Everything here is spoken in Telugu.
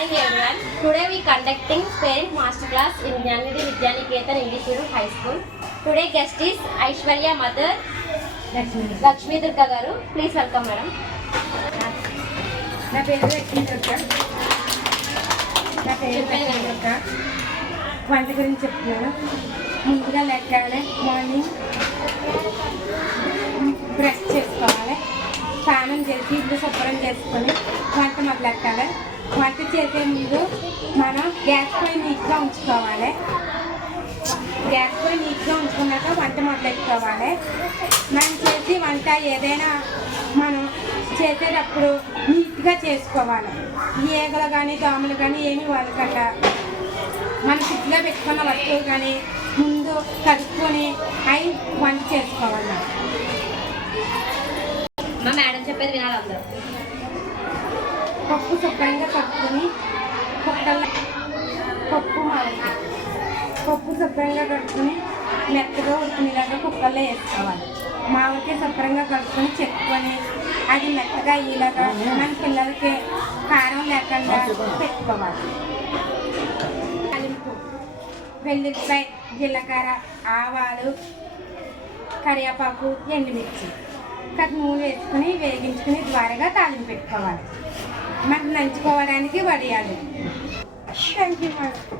morning everyone. Today we conducting parent master class in Jnanidhi Vidyaniketan English Medium High School. Today guest is Aishwarya mother Lakshmi Durga garu. Please welcome madam. నా పేరు లక్ష్మీ దుర్గా. వంట గురించి చెప్తున్నాను. ముందుగా లెక్కాలి, మార్నింగ్ బ్రష్ చేసుకోవాలి, స్నానం చేసి ఇల్లు శుభ్రం చేసుకొని వంట మొదలెట్టాలి. వంట చేసే ముందు మనం గ్యాస్ పొయ్యి నీట్గా ఉంచుకోవాలి. గ్యాస్ పొయ్యి నీట్గా ఉంచుకున్నాక వంట మొదలెట్టుకోవాలి. మనం చేసి వంట ఏదైనా మనం చేసేటప్పుడు నీట్గా చేసుకోవాలి. ఈగలు కానీ దోమలు కానీ ఏమి వాళ్ళకట మన ఫ్రిడ్జ్లో పెట్టుకున్న వస్తువులు కానీ ముందు కలుపుకొని అవి వంట చేసుకోవాలి. మా మేడం చెప్పేది వినాలి అందరూ. పప్పు శుభ్రంగా కట్టుకొని పప్పు శుభ్రంగా కట్టుకొని మెత్తగా ఉడికినలాగా కుక్కర్లో వేసుకోవాలి. మామిడికాయ శుభ్రంగా కలుపుకొని చెప్పుకొని అది మెత్తగా అయ్యేలాగా మన పిల్లలకి కారం లేకుండా పెట్టుకోవాలి. తాలింపు వెల్లుల్లిపాయ, జీలకర్ర, ఆవాలు, కరివేపాకు, ఎండుమిర్చి నూనె వేసుకుని వేగించుకుని ద్వారగా తాలింపు పెట్టుకోవాలి. మనకు నంచుకోవడానికి వడియాలు. Thank you madam.